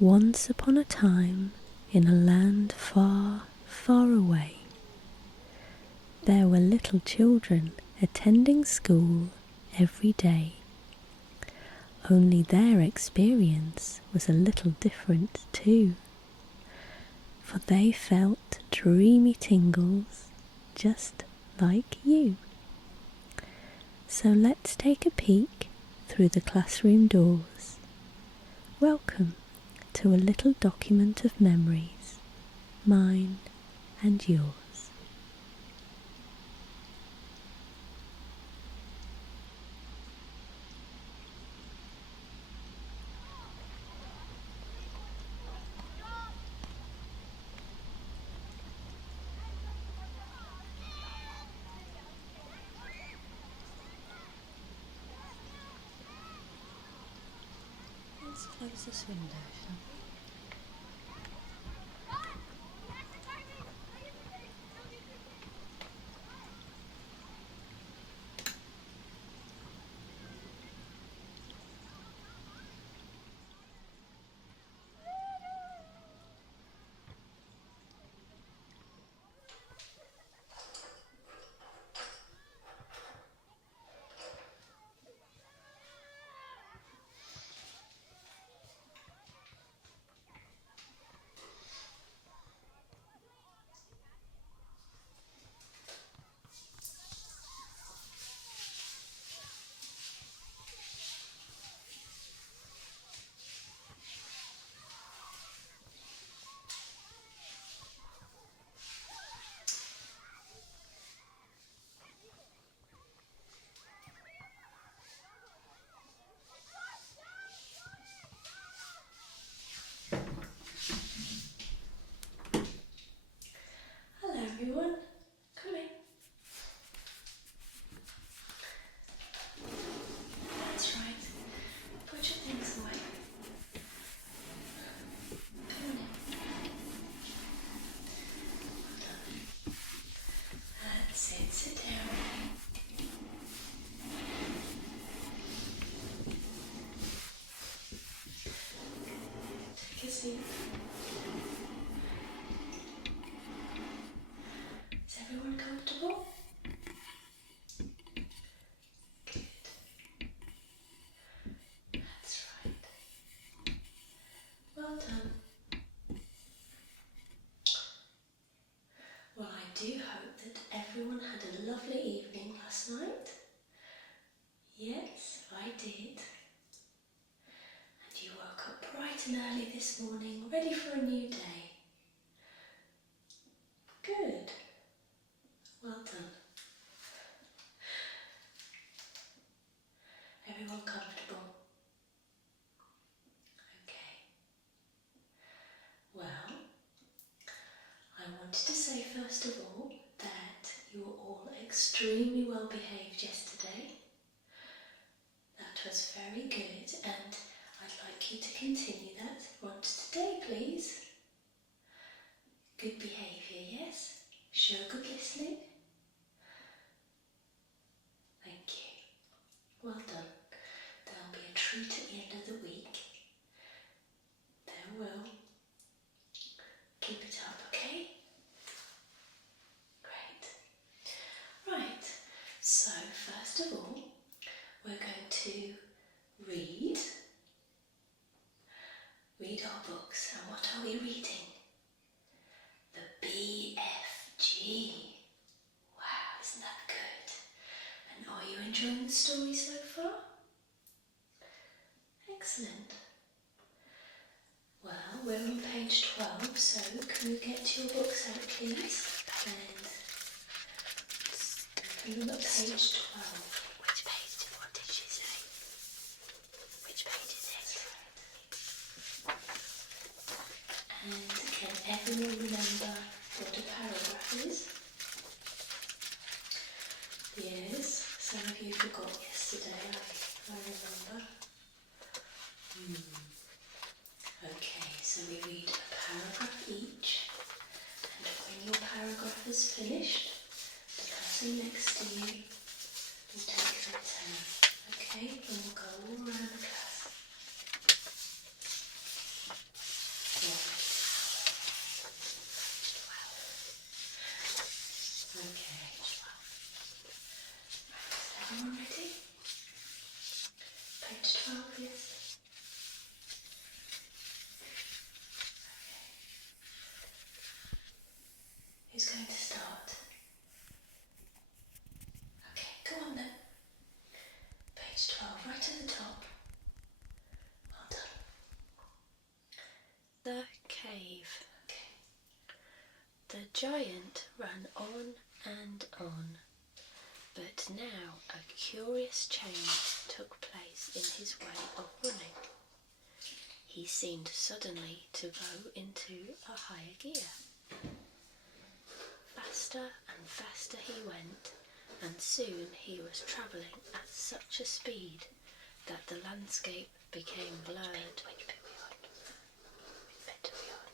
Once upon a time, in a land far, far away, there were little children attending school every day. Only their experience was a little different too, for they felt dreamy tingles just like you. So let's take a peek through the classroom doors. Welcome to a little document of memories, mine and yours. Let's close this window, shall we? Hello everyone, come in. That's right, put your things away. Come on in. Well done. That's it, sit down. Take a seat. Is everyone comfortable? Good. That's right. Well done. Well, I do hope that everyone had a lovely evening last night. Yes, I did. And you woke up bright and early this morning, ready for a new day. Good. Well done. Everyone comfortable? Okay. Well, I wanted to say first of all that you were all extremely well behaved yesterday. That was very good, and I'd like you to continue that once today, please. Good behaviour, yes? Show good listening. Thank you. Well done. There'll be a treat at the end of the week. There will. Keep it up, okay? Great. Right, so first of all, we're going to read our books. And what are we reading? The BFG. Wow, isn't that good? And are you enjoying the story so far? Excellent. Well, we're on page 12, so can you get your books out, please? And open them at page 12. Which page? What did she say? Which page is it? And can everyone remember what a paragraph is? Yes, some of you forgot yesterday, I remember. Okay, so we read a paragraph each, and when your paragraph is finished, the person next to you will take their turn. Okay, and we'll go all around the class. ready? Page 12, yes. Who's going to start? Okay, come on then. Page 12, right at the top. Well done. The cave. Okay. The giant ran on and on, but now a curious change took place in his way of running. He seemed suddenly to go into a higher gear. Faster and faster he went, and soon he was travelling at such a speed that the landscape became blurred. Which bit are we on?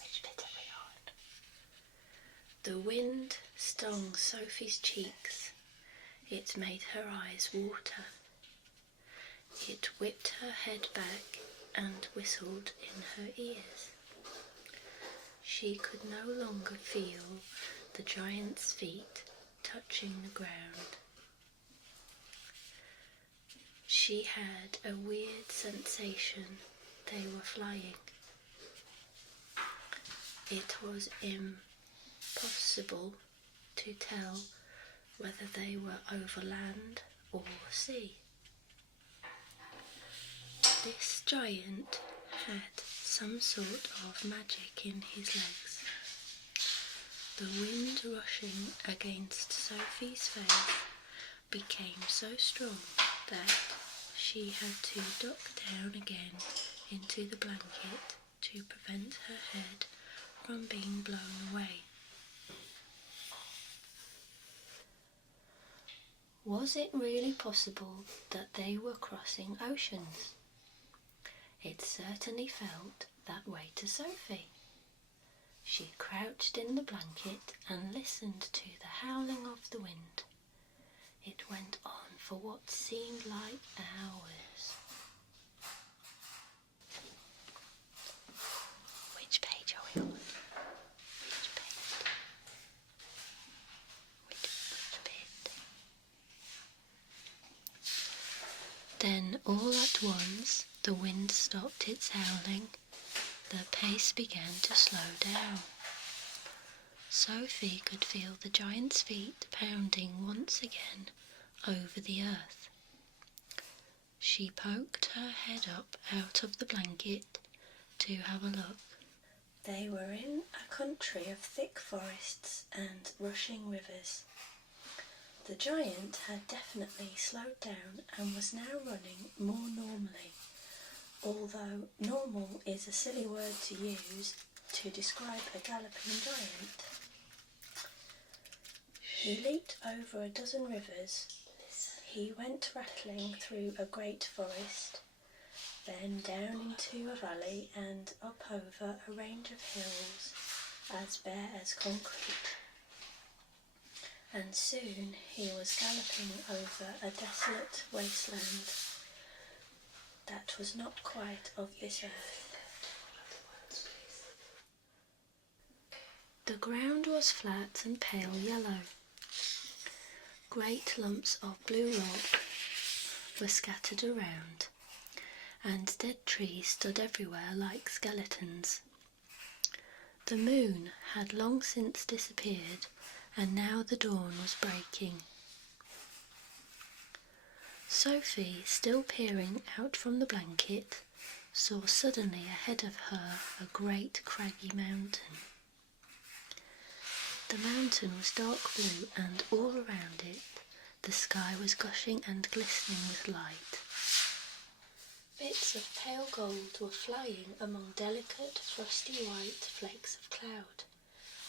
Which bit are we on? The wind stung Sophie's cheeks. It made her eyes water. It whipped her head back and whistled in her ears. She could no longer feel the giant's feet touching the ground. She had a weird sensation they were flying. It was impossible to tell whether they were over land or sea. This giant had some sort of magic in his legs. The wind rushing against Sophie's face became so strong that she had to duck down again into the blanket to prevent her head from being blown away. Was it really possible that they were crossing oceans? It certainly felt that way to Sophie. She crouched in the blanket and listened to the howling of the wind. It went on for what seemed like hours. Which page are we on? Which page? Which bit? Then all at once the wind stopped its howling. The pace began to slow down. Sophie could feel the giant's feet pounding once again over the earth. She poked her head up out of the blanket to have a look. They were in a country of thick forests and rushing rivers. The giant had definitely slowed down and was now running more normally, although normal is a silly word to use to describe a galloping giant. He leaped over a dozen rivers. He went rattling through a great forest, then down into a valley and up over a range of hills as bare as concrete. And soon he was galloping over a desolate wasteland that was not quite of this earth. The ground was flat and pale yellow. Great lumps of blue rock were scattered around, and dead trees stood everywhere like skeletons. The moon had long since disappeared, and now the dawn was breaking. Sophie, still peering out from the blanket, saw suddenly ahead of her a great craggy mountain. The mountain was dark blue, and all around it the sky was gushing and glistening with light. Bits of pale gold were flying among delicate, frosty white flakes of cloud,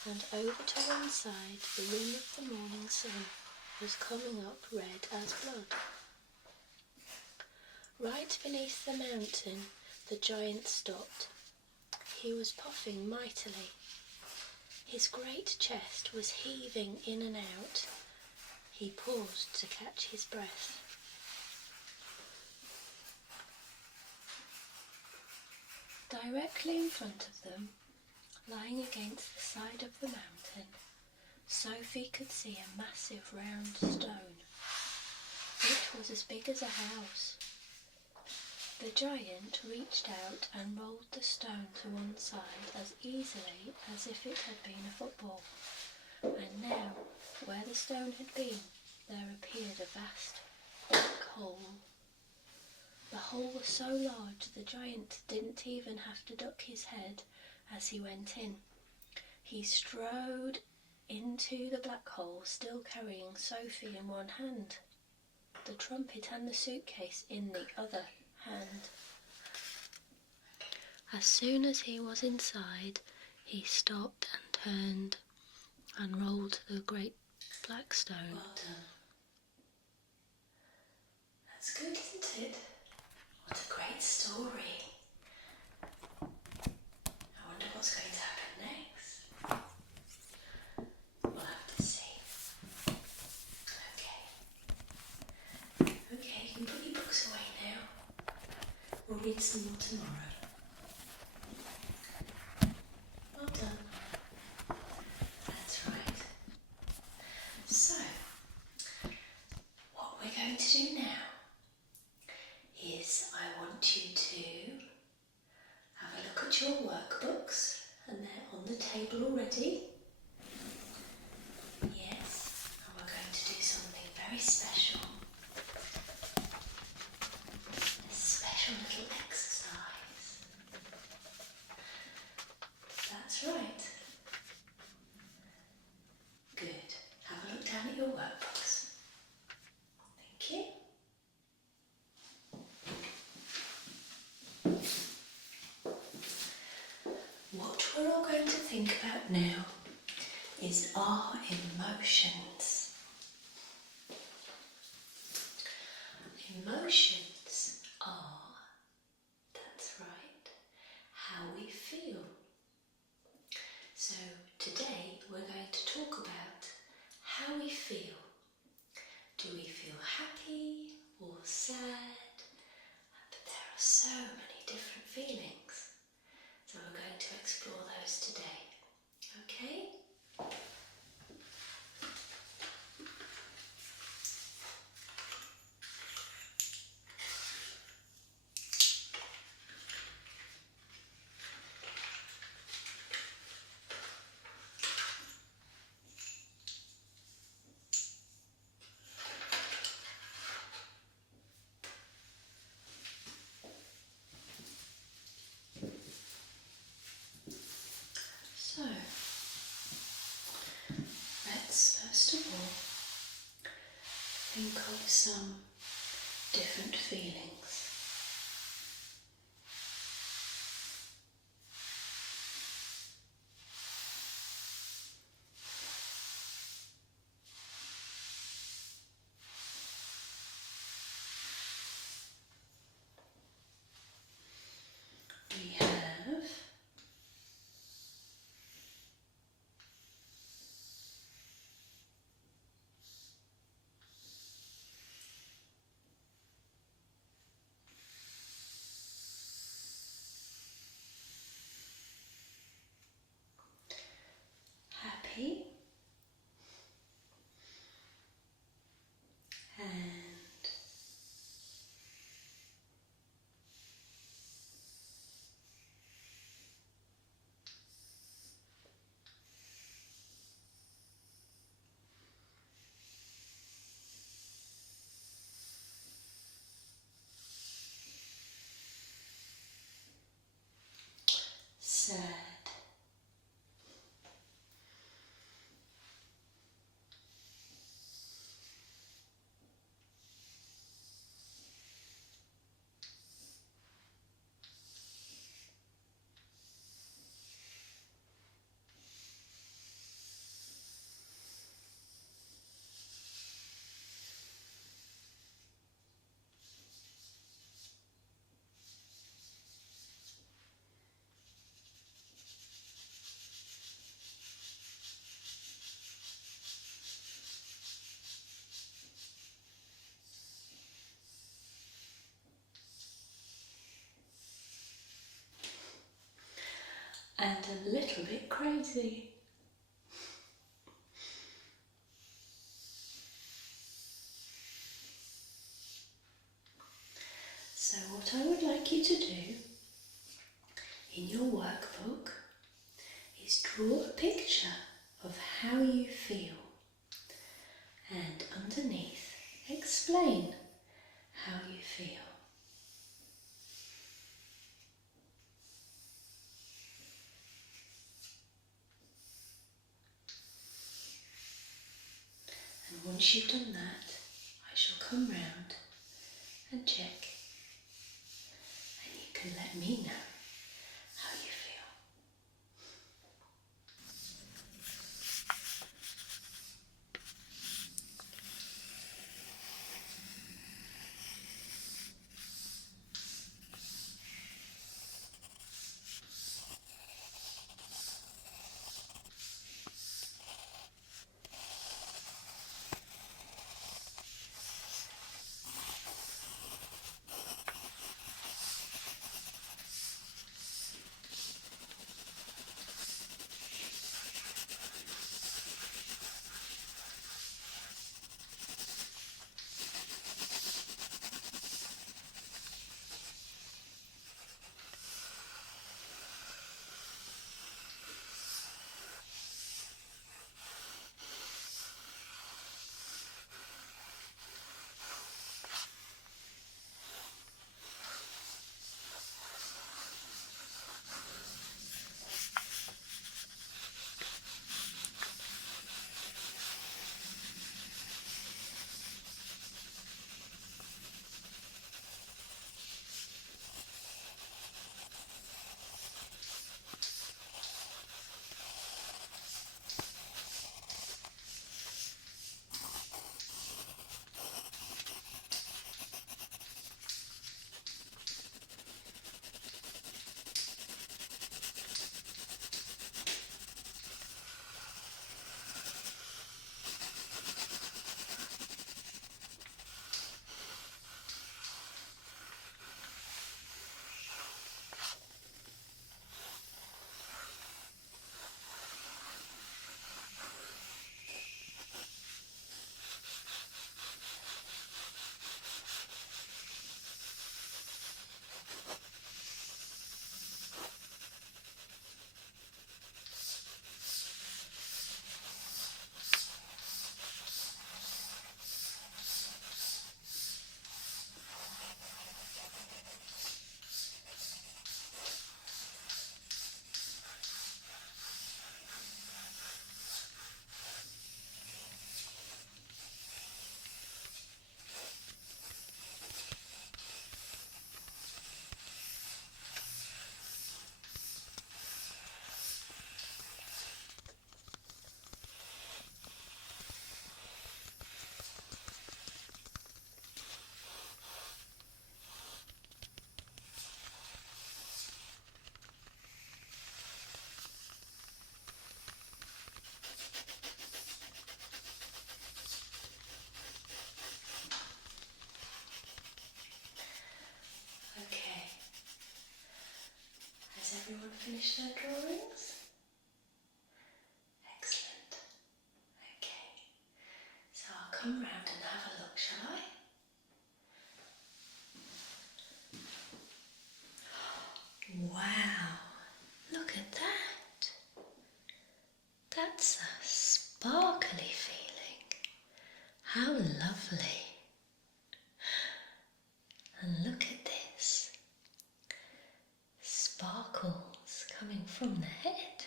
and over to one side the rim of the morning sun was coming up red as blood. Right beneath the mountain the giant stopped. He was puffing mightily. His great chest was heaving in and out. He paused to catch his breath. Directly in front of them, lying against the side of the mountain, Sophie could see a massive round stone was as big as a house. The giant reached out and rolled the stone to one side as easily as if it had been a football. And now, where the stone had been, there appeared a vast black hole. The hole was so large the giant didn't even have to duck his head as he went in. He strode into the black hole, still carrying Sophie in one hand, the trumpet and the suitcase in the other hand. As soon as he was inside, he stopped and turned and rolled the great black stone. Well done. That's good, isn't it? What a great story. I wonder what's going to happen next. We'll have to see. Okay, you can put your books away now. We'll read some more tomorrow. Well done. That's right. So, what we're going to do now is I want you to have a look at your workbooks, and they're on the table already. Yes, and we're going to do something very special. A special little exercise. That's right. Good. Have a look down at your workbooks. Thank you. What we're all going to think about now is our emotions. Emotions are, that's right, how we feel. So today we're going to talk about how we feel. Do we feel happy or sad? But there are so many different feelings. So we're going to explore those today. Okay? So, let's first of all think of some different feelings. We have happy and sad. And a little bit crazy. So what I would like you to do in your workbook is draw a picture of how you feel and underneath explain how you feel. And once you've done that, I shall come round and check, and you can let me know how you feel. Okay, has everyone finished their drawings? Excellent. Okay, so I'll come round and have a look, shall I? Wow, look at that. That's a sparkly feeling. How lovely. And look at this. Sparkles coming from the head.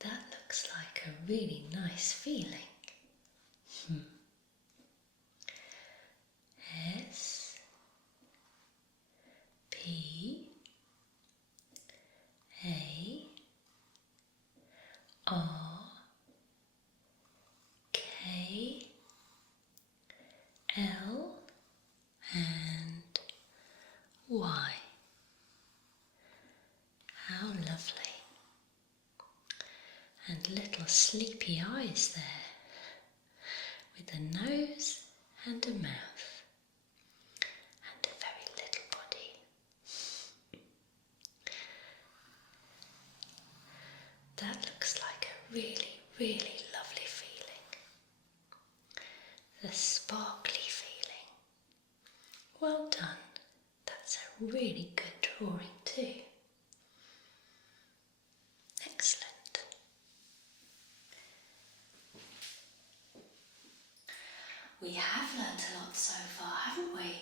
That looks like a really nice feeling. S P A R K L and Y. How lovely. And little sleepy eyes there, with a nose and a mouth, and a very little body. That looks like a really, really lovely feeling. The sparkly feeling. Well done. That's a really good drawing too. Excellent. We have learnt a lot so far, haven't we?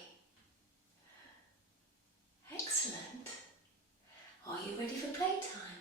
Excellent. Are you ready for playtime?